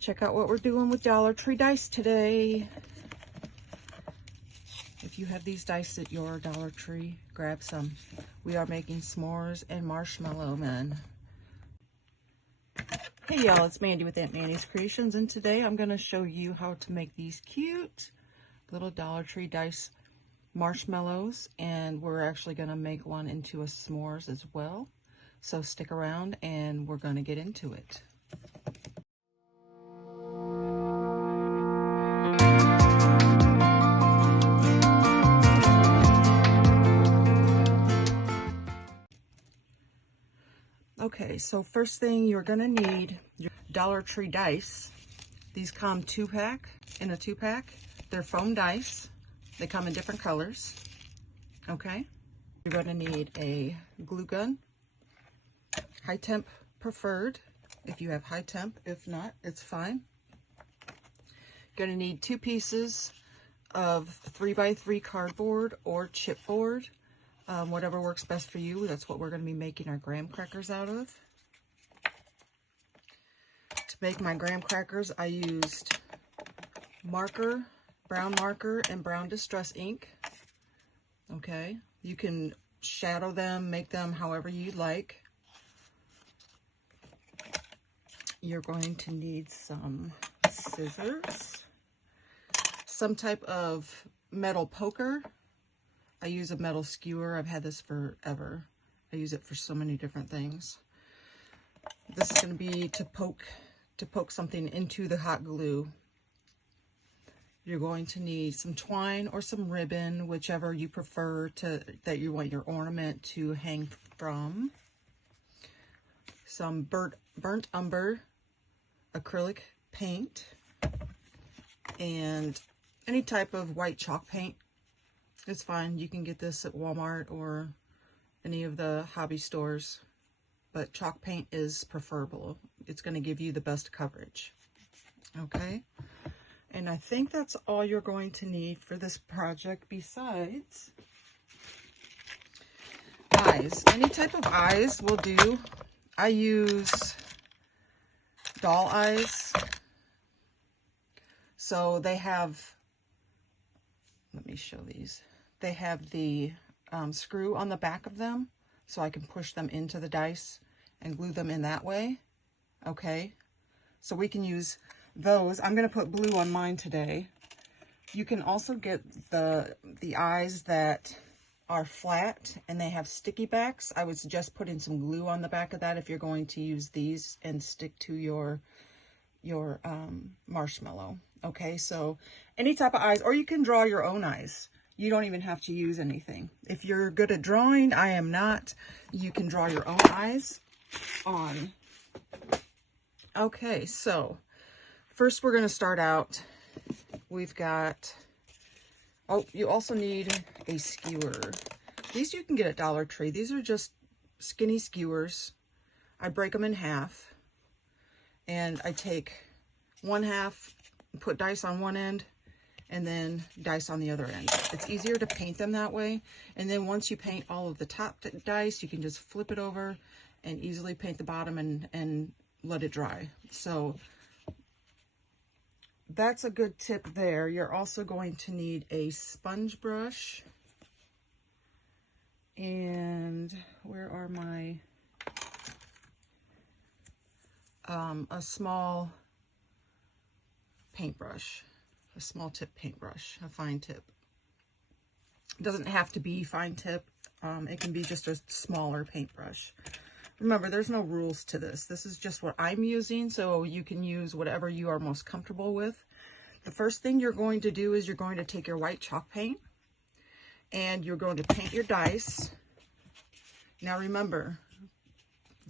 Check out what we're doing with Dollar Tree dice today. If you have these dice at your Dollar Tree, grab some. We are making s'mores and marshmallow men. Hey y'all, it's Mandy with Aunt Mandy's Creations, and today I'm going to show you how to make these cute little Dollar Tree dice marshmallows, and we're actually going to make one into a s'mores as well. So stick around and we're going to get into it. Okay, so first thing you're gonna need your Dollar Tree dice. These come in a two pack. They're foam dice. They come in different colors. Okay, you're gonna need a glue gun, high temp preferred if you have high temp. If not, it's fine. You're gonna need 2 pieces of 3x3 cardboard or chipboard. Whatever works best for you. That's what we're going to be making our graham crackers out of. To make my graham crackers, I used marker, brown marker, and brown distress ink. Okay, you can shadow them, make them however you like. You're going to need some scissors, some type of metal poker. I use a metal skewer. I've had this forever. I use it for so many different things. This is going to be to poke something into the hot glue. You're going to need some twine or some ribbon, whichever you prefer that you want your ornament to hang from. Some burnt umber acrylic paint and any type of white chalk paint. It's fine. You can get this at Walmart or any of the hobby stores, but chalk paint is preferable. It's going to give you the best coverage. Okay, and I think that's all you're going to need for this project, besides eyes. Any type of eyes will do. I use doll eyes. So they have, let me show these. They have the screw on the back of them, so I can push them into the dice and glue them in that way. Okay, so we can use those. I'm going to put blue on mine today. You can also get the eyes that are flat and they have sticky backs. I would suggest putting some glue on the back of that if you're going to use these and stick to your marshmallow. Okay, so any type of eyes, or you can draw your own eyes. You don't even have to use anything. If you're good at drawing, I am not, you can draw your own eyes on. Okay, so first we're going to start out. We've got, oh, you also need a skewer. These you can get at Dollar Tree. These are just skinny skewers. I break them in half, and I take one half, put dice on one end, and then dice on the other end. It's easier to paint them that way. And then once you paint all of the top dice, you can just flip it over and easily paint the bottom and let it dry. So that's a good tip there. You're also going to need a sponge brush. And where are my, a small paintbrush. A small tip paintbrush, a fine tip. It doesn't have to be fine tip. It can be just a smaller paintbrush. Remember, there's no rules to this. This is just what I'm using, so you can use whatever you are most comfortable with. The first thing you're going to do is you're going to take your white chalk paint and you're going to paint your dice. Now remember,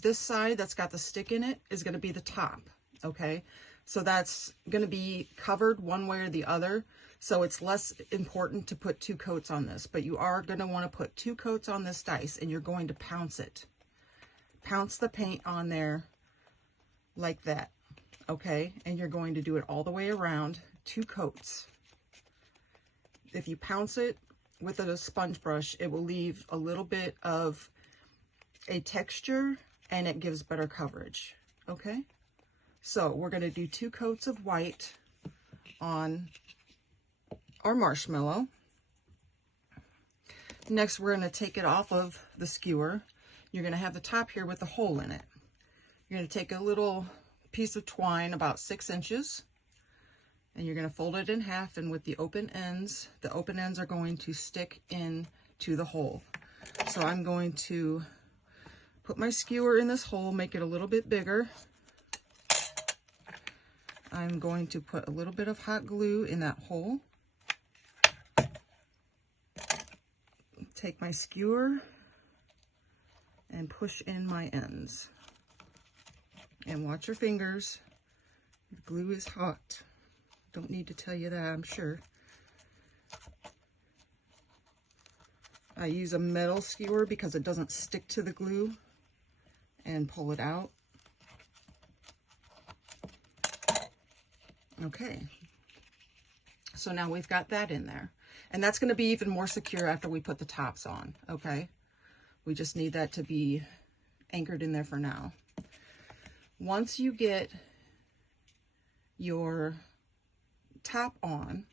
this side that's got the stick in it is going to be the top, okay? So that's going to be covered one way or the other. So it's less important to put 2 coats on this, but you are going to want to put 2 coats on this dice, and you're going to pounce it. Pounce the paint on there like that, okay? And you're going to do it all the way around, 2 coats. If you pounce it with a sponge brush, it will leave a little bit of a texture and it gives better coverage, okay? So we're going to do 2 coats of white on our marshmallow. Next, we're going to take it off of the skewer. You're going to have the top here with a hole in it. You're going to take a little piece of twine about 6 inches, and you're going to fold it in half, and with the open ends are going to stick into the hole. So I'm going to put my skewer in this hole, make it a little bit bigger. I'm going to put a little bit of hot glue in that hole. Take my skewer and push in my ends. And watch your fingers. The glue is hot. Don't need to tell you that, I'm sure. I use a metal skewer because it doesn't stick to the glue, and pull it out. Okay. So now we've got that in there. And that's going to be even more secure after we put the tops on, okay? We just need that to be anchored in there for now. Once you get your top on,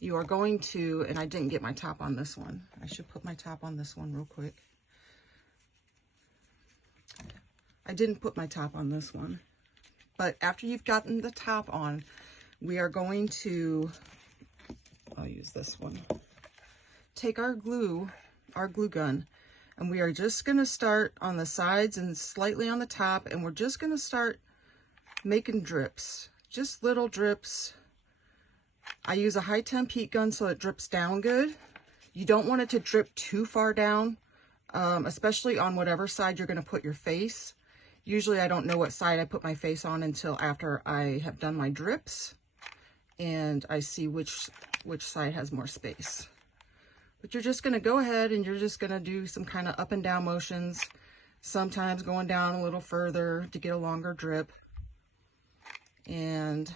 you are going to, and I didn't get my top on this one. I should put my top on this one real quick. I didn't put my top on this one. But after you've gotten the top on, we are going to, I'll use this one, take our glue gun, and we are just going to start on the sides and slightly on the top, and we're just going to start making drips, just little drips. I use a high temp heat gun so it drips down good. You don't want it to drip too far down, especially on whatever side you're going to put your face. Usually I don't know what side I put my face on until after I have done my drips, and I see which side has more space. But you're just going to go ahead and you're just going to do some kind of up and down motions, sometimes going down a little further to get a longer drip. And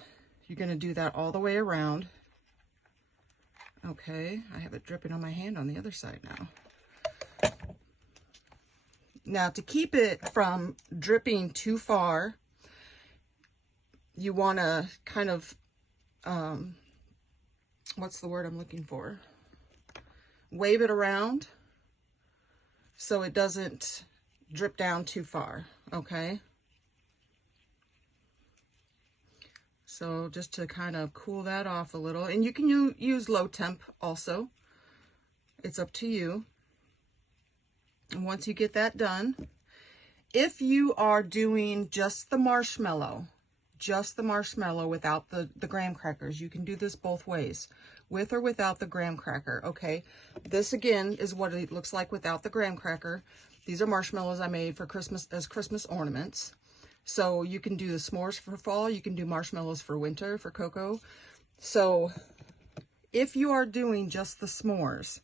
you're going to do that all the way around. Okay, I have it dripping on my hand on the other side now. Now, to keep it from dripping too far, you want to kind of, what's the word I'm looking for? Wave it around so it doesn't drip down too far, okay? So just to kind of cool that off a little, and you can use low temp also. It's up to you. And once you get that done, if you are doing just the marshmallow without the graham crackers, you can do this both ways, with or without the graham cracker, okay? This again is what it looks like without the graham cracker. These are marshmallows I made for Christmas as Christmas ornaments. So you can do the s'mores for fall, you can do marshmallows for winter, for cocoa. So if you are doing just the s'mores,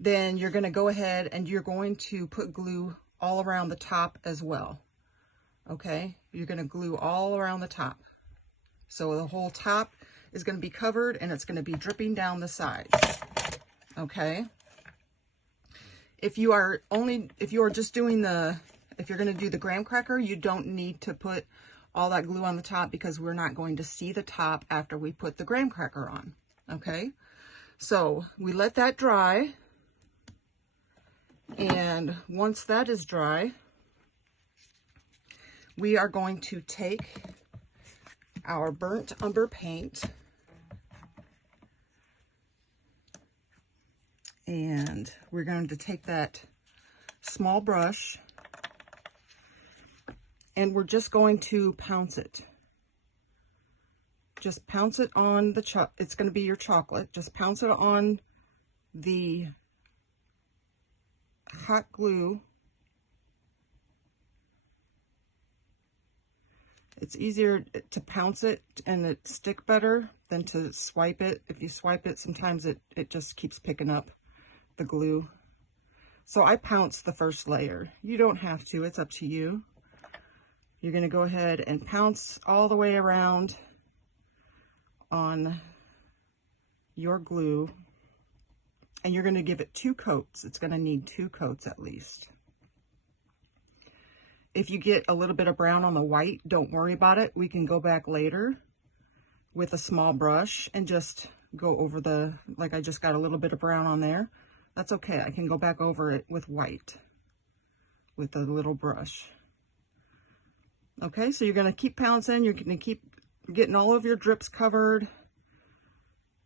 then you're going to go ahead and you're going to put glue all around the top as well. Okay, you're going to glue all around the top. So the whole top is going to be covered and it's going to be dripping down the sides. Okay. If you are just doing if you're going to do the graham cracker, you don't need to put all that glue on the top because we're not going to see the top after we put the graham cracker on. Okay. So we let that dry. And once that is dry, we are going to take our burnt umber paint and we're going to take that small brush and we're just going to pounce it. Just pounce it on the it's going to be your chocolate. Just pounce it on the hot glue. It's easier to pounce it and it stick better than to swipe it. If you swipe it, sometimes it just keeps picking up the glue. So I pounce the first layer. You don't have to, it's up to you. You're going to go ahead and pounce all the way around on your glue. And you're going to give it 2 coats. It's going to need 2 coats at least. If you get a little bit of brown on the white, don't worry about it. We can go back later with a small brush and just go over the, like I just got a little bit of brown on there. That's okay. I can go back over it with white with a little brush. Okay, so you're going to keep pouncing. You're going to keep getting all of your drips covered.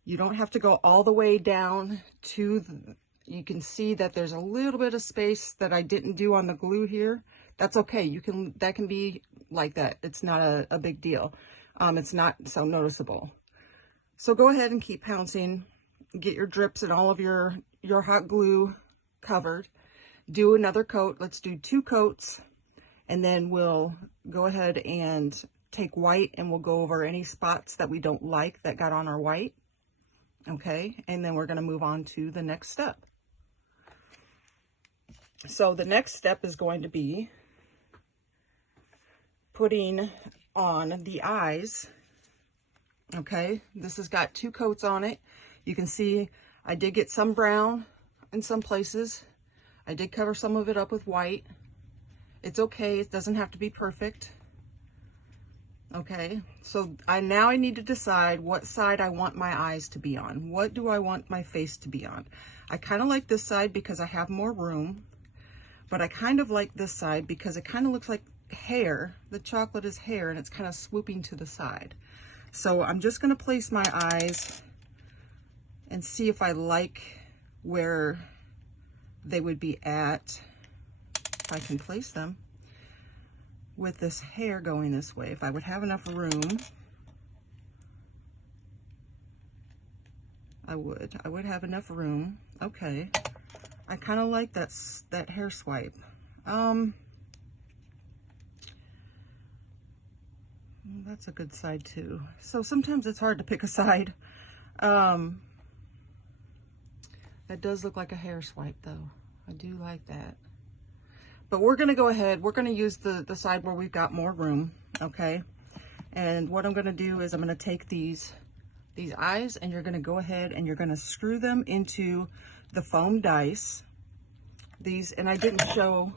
You don't have to go all the way down to the, you can see that there's a little bit of space that I didn't do on the glue here. That's okay. You can, that can be like that. It's not a big deal. It's not so noticeable. So go ahead and keep pouncing. Get your drips and all of your hot glue covered. Do another coat. Let's do 2 coats. And then we'll go ahead and take white and we'll go over any spots that we don't like that got on our white. Okay, and then we're going to move on to the next step. So the next step is going to be putting on the eyes. Okay, this has got 2 coats on it. You can see I did get some brown in some places. I did cover some of it up with white. It's okay, it doesn't have to be perfect. Okay, so now I need to decide what side I want my eyes to be on. What do I want my face to be on? I kind of like this side because I have more room, but I kind of like this side because it kind of looks like hair. The chocolate is hair and it's kind of swooping to the side. So I'm just going to place my eyes and see if I like where they would be at, if I can place them, with this hair going this way. If I would have enough room, I would have enough room. Okay, I kind of like that hair swipe. That's a good side too. So sometimes it's hard to pick a side. That does look like a hair swipe though. I do like that. But we're going to go ahead, we're going to use the side where we've got more room, okay? And what I'm going to do is I'm going to take these eyes and you're going to go ahead and you're going to screw them into the foam dice. These, and I didn't show,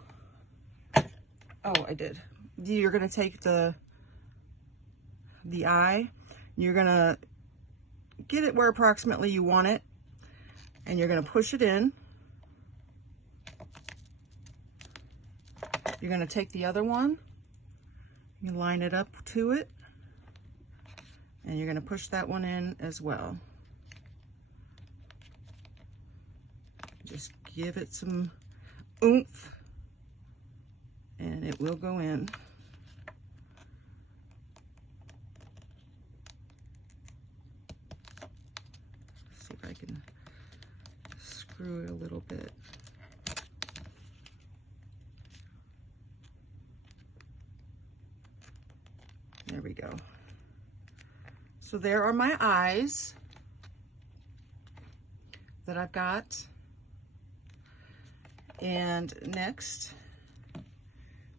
oh, I did. You're going to take the eye, you're going to get it where approximately you want it, and you're going to push it in. You're going to take the other one, you line it up to it, and you're going to push that one in as well. Just give it some oomph, and it will go in. See if I can screw it a little bit. There we go. So there are my eyes that I've got. And next,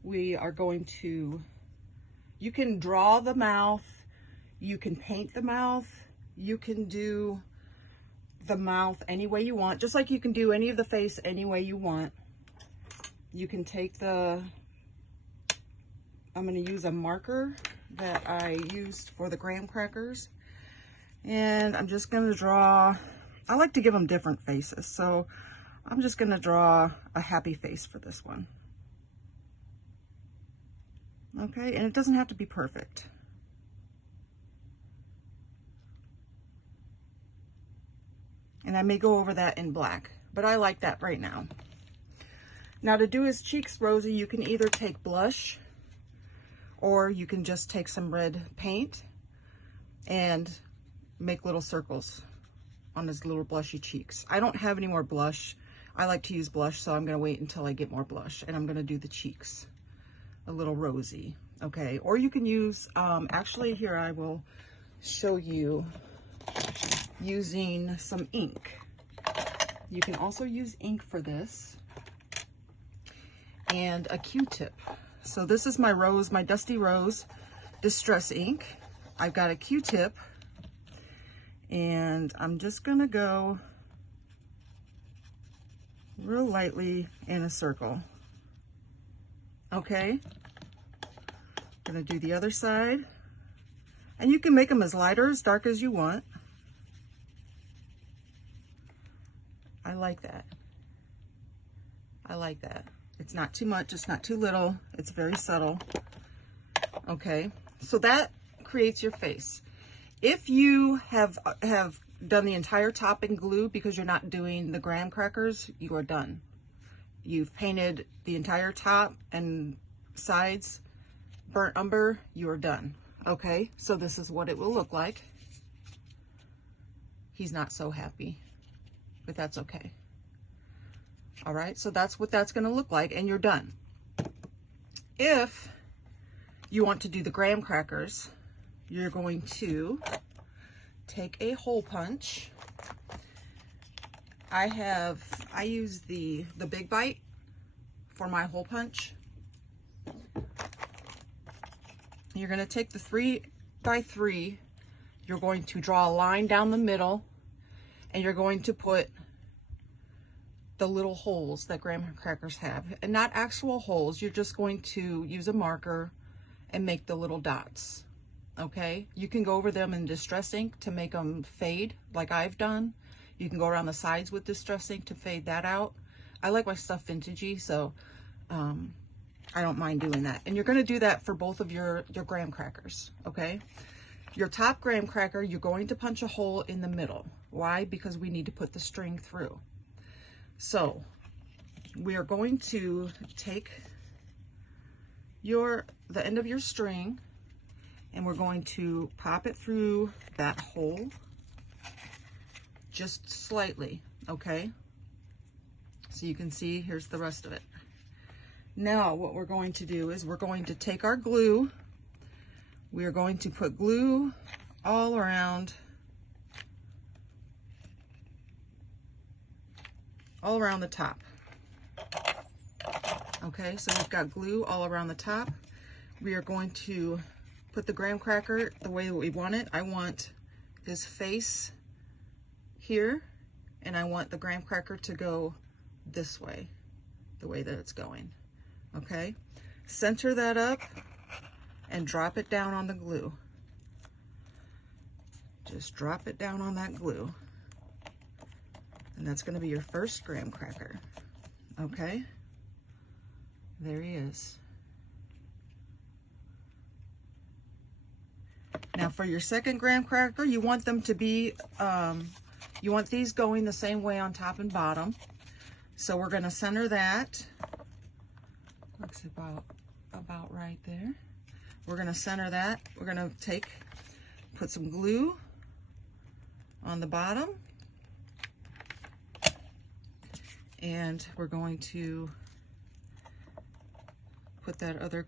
we are going to, you can draw the mouth, you can paint the mouth, you can do the mouth any way you want, just like you can do any of the face any way you want. You can take the, I'm going to use a marker that I used for the graham crackers, and I'm just going to draw, I like to give them different faces, so I'm just going to draw a happy face for this one. Okay, and it doesn't have to be perfect. And I may go over that in black, but I like that right now. Now to do his cheeks rosy, you can either take blush or you can just take some red paint and make little circles on his little blushy cheeks. I don't have any more blush. I like to use blush, so I'm going to wait until I get more blush, and I'm going to do the cheeks a little rosy, okay? Or you can use, actually here I will show you using some ink. You can also use ink for this, and a Q-tip. So this is my rose, my Dusty Rose Distress ink. I've got a Q-tip, and I'm just gonna go real lightly in a circle. Okay, Gonna do the other side. And you can make them as light or as dark as you want. I like that. I like that. It's not too much, it's not too little, it's very subtle. Okay, so that creates your face. If you have done the entire top in glue because you're not doing the graham crackers, you are done. You've painted the entire top and sides burnt umber, you are done. Okay, so this is what it will look like. He's not so happy, but that's okay. All right, so that's what that's gonna look like, and you're done. If you want to do the graham crackers, you're going to take a hole punch. I use the big bite for my hole punch. You're gonna take the 3x3, you're going to draw a line down the middle, and you're going to put the little holes that graham crackers have, and not actual holes. You're just going to use a marker and make the little dots. Okay, you can go over them in distress ink to make them fade like I've done. You can go around the sides with distress ink to fade that out. I like my stuff vintagey, so I don't mind doing that. And you're going to do that for both of your graham crackers. Okay, your top graham cracker, you're going to punch a hole in the middle. Why? Because we need to put the string through. So we are going to take the end of your string, and we're going to pop it through that hole just slightly. Okay, so you can see here's the rest of it. Now what we're going to do is we're going to take our glue. We are going to put glue all around the top. Okay, so we've got glue all around the top. We are going to put the graham cracker the way that we want it. I want his face here, and I want the graham cracker to go this way, the way that it's going. Okay, center that up and drop it down on the glue. Just drop it down on that glue. And that's going to be your first graham cracker. Okay, there he is. Now for your second graham cracker, you want them to be, you want these going the same way on top and bottom. So we're going to center that. Looks about right there. We're going to center that. We're going to put some glue on the bottom. And we're going to put that other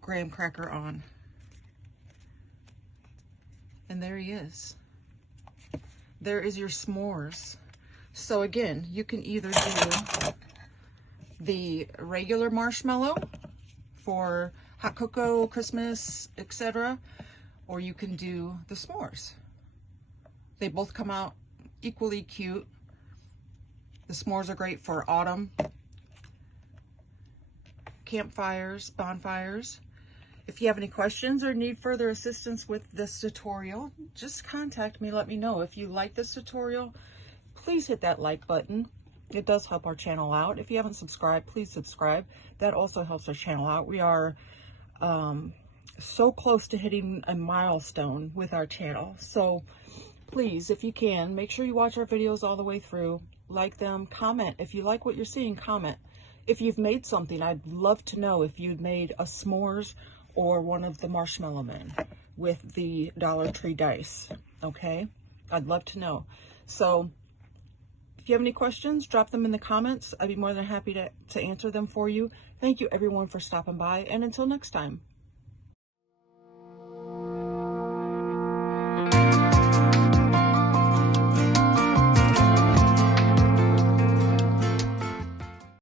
graham cracker on. And there he is. There is your s'mores. So again, you can either do the regular marshmallow for hot cocoa, Christmas, etc., or you can do the s'mores. They both come out equally cute. The s'mores are great for autumn campfires, bonfires. If you have any questions or need further assistance with this tutorial, just contact me. Let me know. If you like this tutorial, please hit that like button. It does help our channel out. If you haven't subscribed, please subscribe. That also helps our channel out. We are so close to hitting a milestone with our channel. So please, if you can, make sure you watch our videos all the way through. Like them, comment. If you like what you're seeing, comment. If you've made something, I'd love to know if you'd made a s'mores or one of the marshmallow men with the Dollar Tree dice. Okay, I'd love to know. So if you have any questions, drop them in the comments. I'd be more than happy to answer them for you. Thank you everyone for stopping by, and until next time.